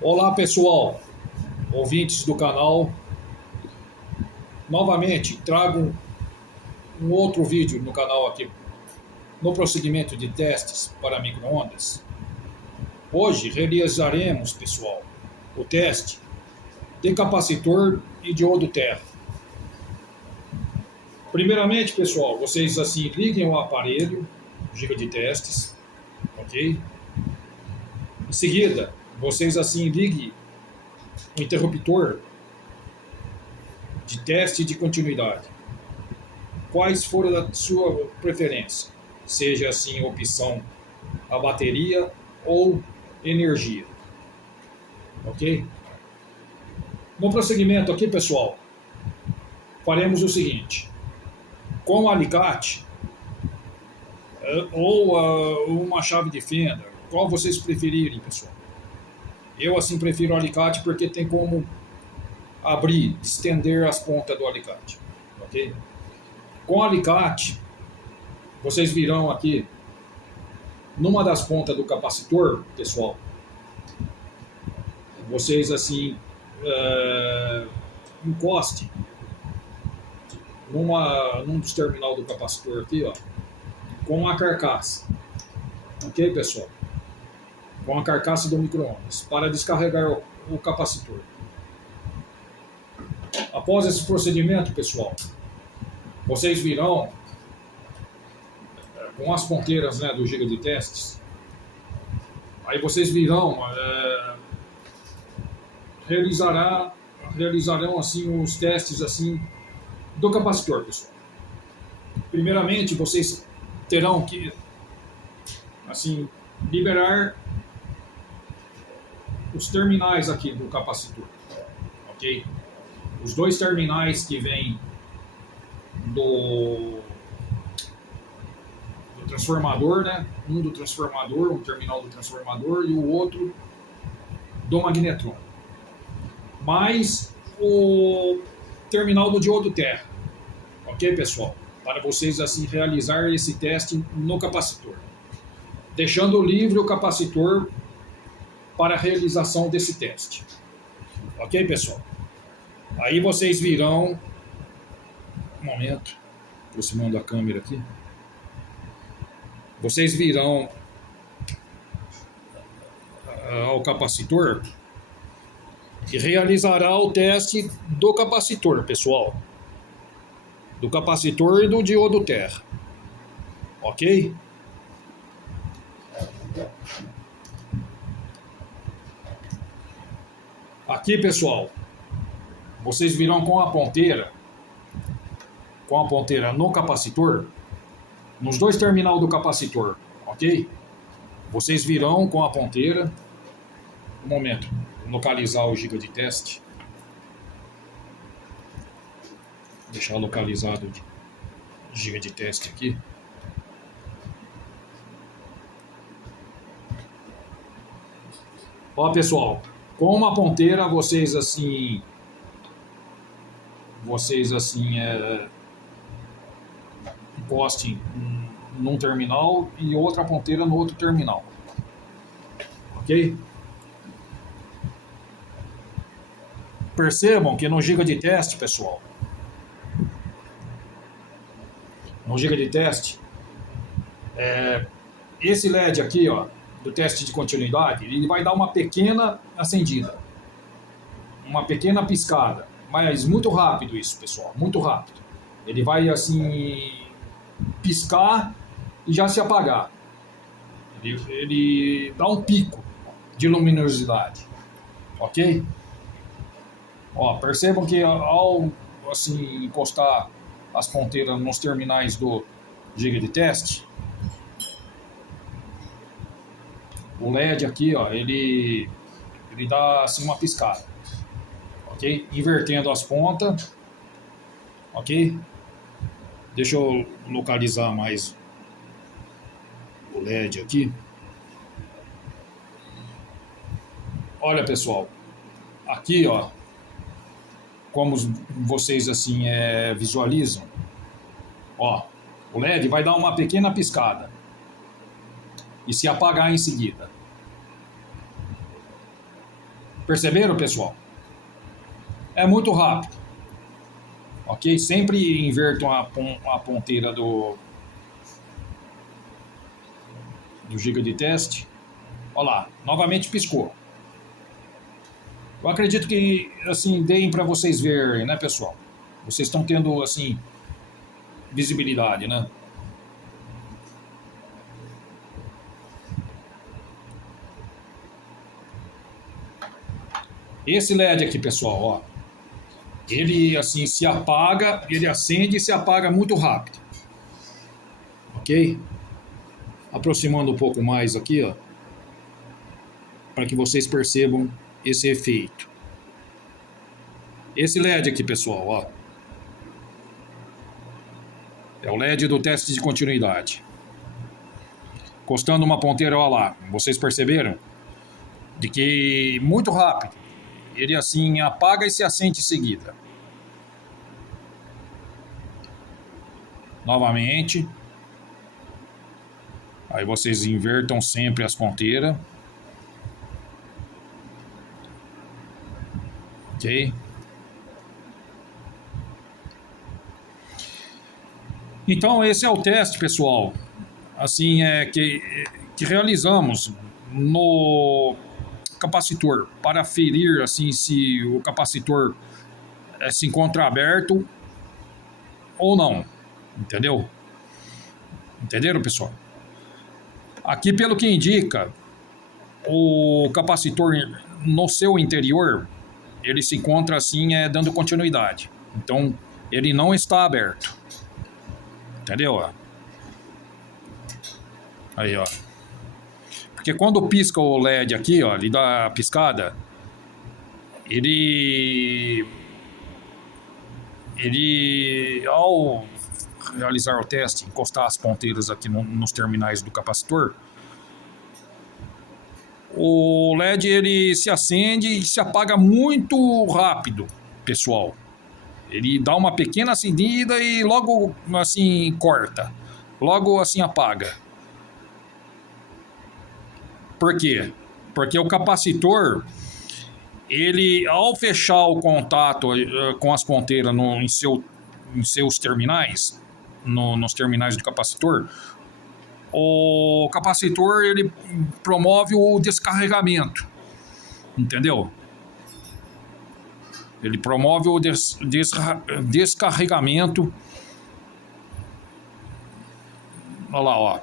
Olá pessoal, ouvintes do canal, novamente trago um outro vídeo no canal aqui, no prosseguimento de testes para micro-ondas. Hoje realizaremos, pessoal, o teste de capacitor e diodo terra. Primeiramente, pessoal, vocês assim liguem o aparelho, giga de testes, ok? Em seguida, vocês assim liguem o interruptor de teste de continuidade. Quais foram a sua preferência? Seja assim opção a bateria ou energia, ok? No prosseguimento aqui, pessoal, faremos o seguinte: com o alicate ou uma chave de fenda, qual vocês preferirem, pessoal? Eu assim prefiro o alicate porque tem como abrir, estender as pontas do alicate, ok? Com o alicate, vocês virão aqui numa das pontas do capacitor, pessoal, vocês assim encoste num dos terminal do capacitor aqui, ó, com a carcaça, ok, pessoal? Com a carcaça do micro-ondas para descarregar o capacitor. Após esse procedimento, pessoal, vocês virão com as ponteiras, né, do giga de testes. Aí vocês virão realizarão assim os testes assim do capacitor, pessoal. Primeiramente, vocês terão que assim liberar os terminais aqui do capacitor, ok? Os dois terminais que vêm do transformador, né? Um do transformador, um terminal do transformador e o outro do magnetron. Mais o terminal do diodo terra, ok, pessoal? Para vocês assim realizar esse teste no capacitor, deixando livre o capacitor para a realização desse teste, ok, pessoal? Aí vocês virão, um momento, aproximando a câmera aqui, vocês virão ao capacitor e realizará o teste do capacitor, pessoal, do capacitor e do diodo terra, ok? Aqui, pessoal, vocês virão com a ponteira no capacitor, nos dois terminais do capacitor, ok? Vocês virão com a ponteira, um momento, localizar o giga de teste, deixar localizado o giga de teste aqui. Ó, pessoal, com uma ponteira vocês assim encostem num terminal e outra ponteira no outro terminal, ok? Percebam que no giga de teste, pessoal, no giga de teste, esse LED aqui, ó, do teste de continuidade, ele vai dar uma pequena acendida, uma pequena piscada, mas muito rápido isso, pessoal, muito rápido. Ele vai assim piscar e já se apagar. Ele dá um pico de luminosidade, ok? Ó, percebam que ao assim encostar as ponteiras nos terminais do giga de teste, o LED aqui, ó, ele dá assim uma piscada, ok? Invertendo as pontas, ok? Deixa eu localizar mais o LED aqui. Olha, pessoal, aqui, ó, como vocês assim visualizam, ó, o LED vai dar uma pequena piscada e se apagar em seguida. Perceberam, pessoal? É muito rápido. Ok? Sempre invertam a ponteira do giga de teste. Olha lá, novamente piscou. Eu acredito que, assim, deem para vocês verem, né, pessoal? Vocês estão tendo, assim, visibilidade, né? Esse LED aqui, pessoal, ó. Ele, assim, se apaga, ele acende e se apaga muito rápido. Ok? Aproximando um pouco mais aqui, ó. Para que vocês percebam esse efeito. Esse LED aqui, pessoal, ó. É o LED do teste de continuidade. Encostando uma ponteira, ó lá. Vocês perceberam? De que muito rápido. Ele assim apaga e se acende em seguida. Novamente. Aí vocês invertam sempre as ponteiras. Ok? Então esse é o teste, pessoal. Assim que realizamos no capacitor para ferir assim se o capacitor se encontra aberto ou não. Entendeu? Entenderam, pessoal? Aqui, pelo que indica, o capacitor no seu interior, ele se encontra assim, dando continuidade. Então, ele não está aberto. Entendeu? Aí, ó. Porque quando pisca o LED aqui, ó, ele dá a piscada, ele ao realizar o teste, encostar as ponteiras aqui nos terminais do capacitor, o LED ele se acende e se apaga muito rápido, pessoal. Ele dá uma pequena acendida e logo assim corta, logo assim apaga. Por quê? Porque o capacitor, ele ao fechar o contato com as ponteiras em seus terminais, nos terminais do capacitor, o capacitor ele promove o descarregamento, entendeu? Ele promove o descarregamento. Olha lá, ó.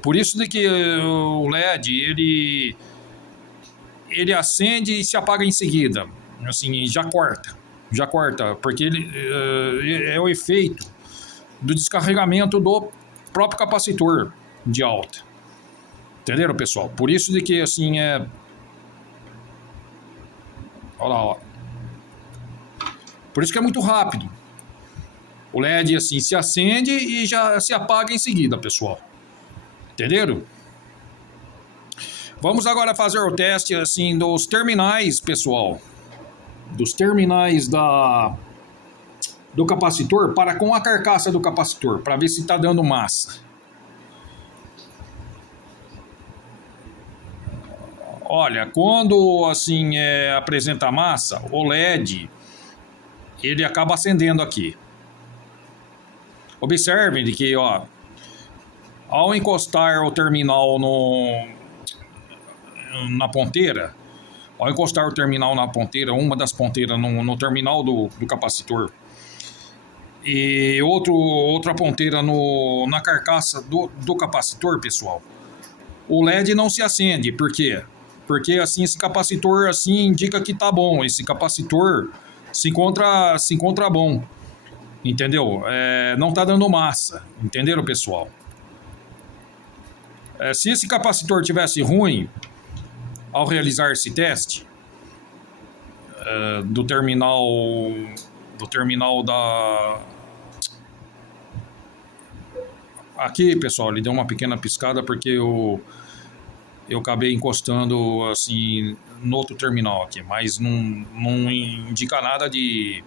Por isso de que o LED ele acende e se apaga em seguida, assim, já corta, porque ele é o efeito do descarregamento do próprio capacitor de alta. Entenderam, pessoal? Por isso de que assim olha lá, ó. Por isso que é muito rápido. O LED assim se acende e já se apaga em seguida, pessoal. Entenderam? Vamos agora fazer o teste assim dos terminais, pessoal. Dos terminais do capacitor para com a carcaça do capacitor, para ver se está dando massa. Olha, quando assim apresenta massa, o LED ele acaba acendendo aqui. Observem de que, ó, ao encostar o terminal na ponteira, ao encostar o terminal na ponteira, uma das ponteiras no terminal do capacitor e outra ponteira na carcaça do capacitor, pessoal, o LED não se acende. Por quê? Porque assim esse capacitor assim indica que tá bom, esse capacitor se encontra bom, entendeu? Não tá dando massa, entenderam, pessoal? Se esse capacitor tivesse ruim ao realizar esse teste do terminal da aqui, pessoal, ele deu uma pequena piscada porque eu acabei encostando assim no outro terminal aqui, mas não indica nada de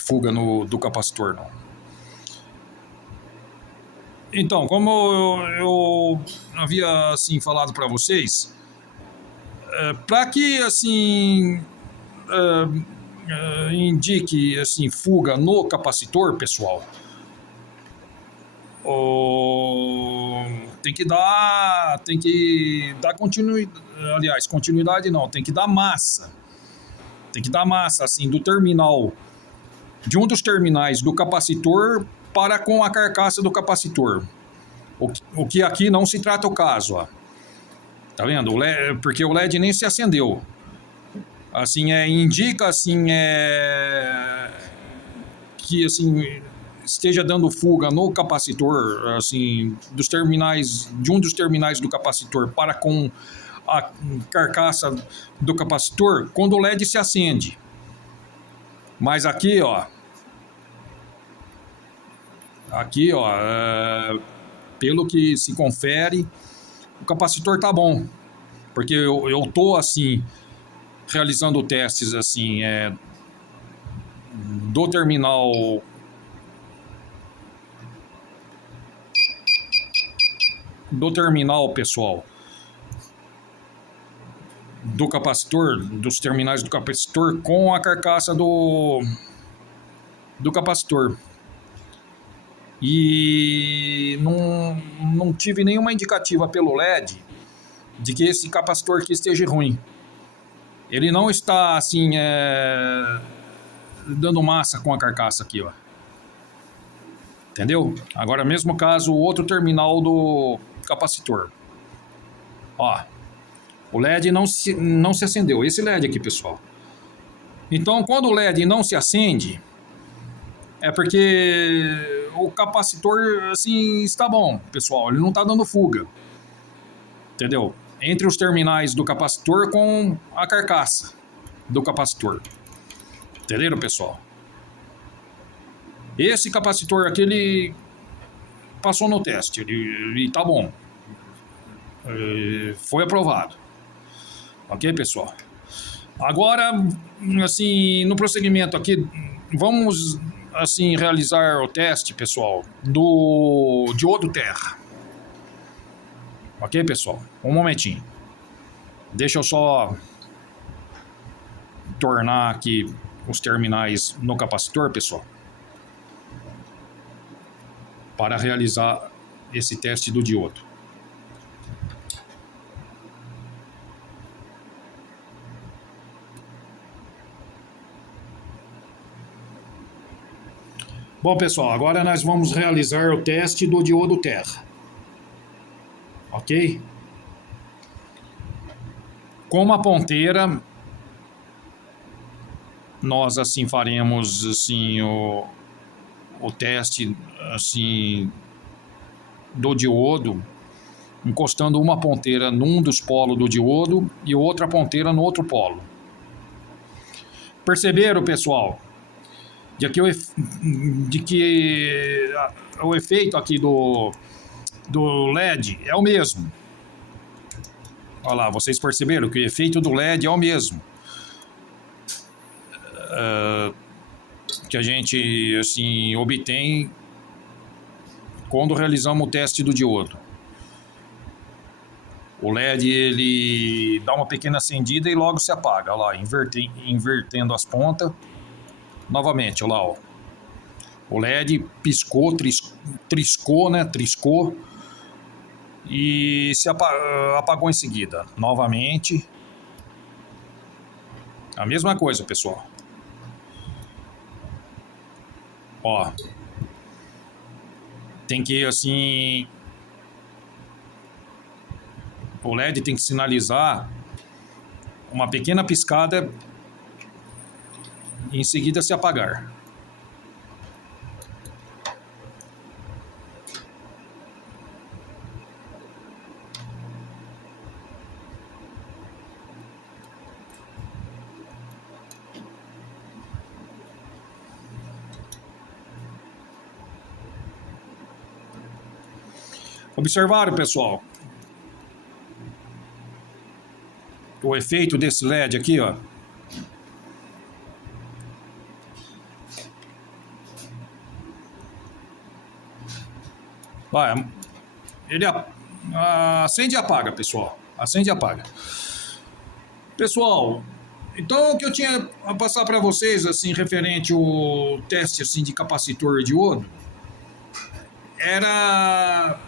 fuga do capacitor, não. Então, como eu havia assim falado para vocês, Para que assim indique assim fuga no capacitor, pessoal, tem que dar continuidade, aliás, continuidade não, tem que dar massa. Tem que dar massa assim do terminal, de um dos terminais do capacitor para com a carcaça do capacitor. O que aqui não se trata o caso, ó. Tá vendo? Porque o LED nem se acendeu. Assim, indica assim que assim esteja dando fuga no capacitor, assim, dos terminais, de um dos terminais do capacitor para com a carcaça do capacitor quando o LED se acende. Mas aqui, ó, pelo que se confere, o capacitor tá bom, porque eu tô assim realizando testes assim do terminal pessoal, do capacitor, dos terminais do capacitor com a carcaça do capacitor. E não tive nenhuma indicativa pelo LED de que esse capacitor aqui esteja ruim. Ele não está assim dando massa com a carcaça aqui, ó. Entendeu? Agora, mesmo caso, o outro terminal do capacitor. Ó, o LED não se acendeu. Esse LED aqui, pessoal. Então, quando o LED não se acende, é porque o capacitor, assim, está bom, pessoal. Ele não está dando fuga. Entendeu? Entre os terminais do capacitor com a carcaça do capacitor. Entenderam, pessoal? Esse capacitor aqui, ele passou no teste. Ele tá bom. Foi aprovado. Ok, pessoal? Agora, assim, no prosseguimento aqui, vamos, assim, realizar o teste, pessoal, do diodo terra. Ok, pessoal? Um momentinho. Deixa eu só tornar aqui os terminais no capacitor, pessoal, para realizar esse teste do diodo. Bom, pessoal, agora nós vamos realizar o teste do diodo terra. Ok? Com uma ponteira, nós assim faremos assim o teste assim do diodo, encostando uma ponteira num dos polos do diodo e outra ponteira no outro polo. Perceberam, pessoal? De que o efeito aqui do LED é o mesmo. Olha lá, vocês perceberam que o efeito do LED é o mesmo. Que a gente assim obtém quando realizamos o teste do diodo. O LED ele dá uma pequena acendida e logo se apaga. Olha lá, invertendo as pontas. Novamente, olha lá, ó. O LED piscou, triscou, né? Triscou e se apagou em seguida. Novamente. A mesma coisa, pessoal. Ó. Tem que, assim... O LED tem que sinalizar uma pequena piscada e em seguida se apagar. Observaram, pessoal? O efeito desse LED aqui, ó. Vai, ele acende e apaga, pessoal. Acende e apaga. Pessoal, então o que eu tinha a passar para vocês, assim, referente ao teste, assim, de capacitor de iodo, era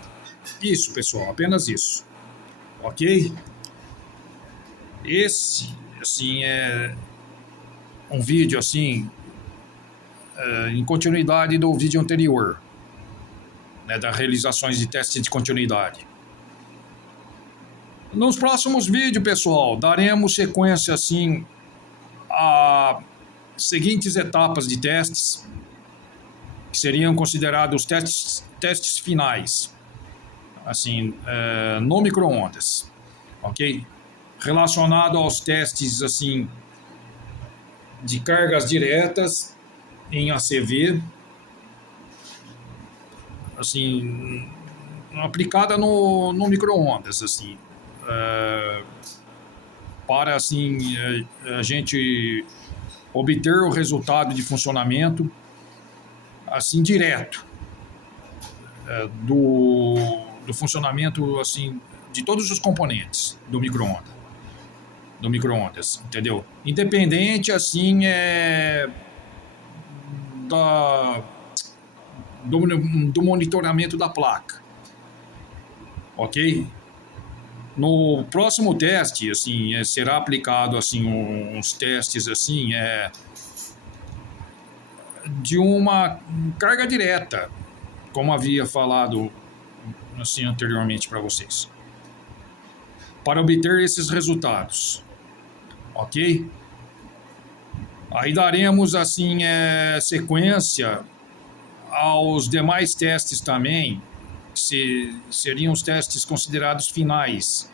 isso, pessoal, apenas isso, ok? Esse, assim, é um vídeo, assim, em continuidade do vídeo anterior, né, das realizações de teste de continuidade. Nos próximos vídeos, pessoal, daremos sequência, assim, a seguintes etapas de testes, que seriam considerados testes finais, assim, no micro-ondas, ok? Relacionado aos testes, assim, de cargas diretas em ACV, assim, aplicada no micro-ondas, assim, para, assim, a gente obter o resultado de funcionamento, assim, direto, do funcionamento, assim, de todos os componentes do micro-ondas, entendeu? Independente, assim, da, do monitoramento da placa, ok? No próximo teste, assim, será aplicado, assim, uns testes, assim, de uma carga direta, como havia falado, assim, anteriormente para vocês, para obter esses resultados, ok? Aí daremos, assim, sequência aos demais testes também, seriam os testes considerados finais,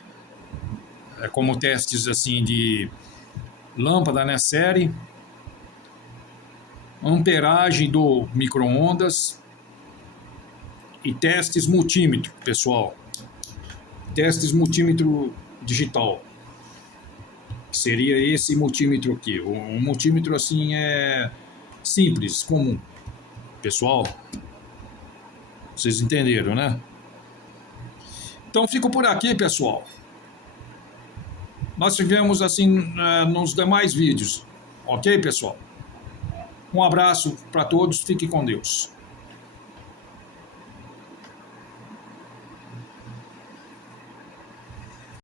como testes, assim, de lâmpada, né, série, amperagem do micro-ondas e testes multímetro, pessoal. Testes multímetro digital. Seria esse multímetro aqui. Um multímetro, assim, simples, comum. Pessoal, vocês entenderam, né? Então fico por aqui, pessoal. Nós tivemos, assim, nos demais vídeos. Ok, pessoal? Um abraço para todos, fique com Deus.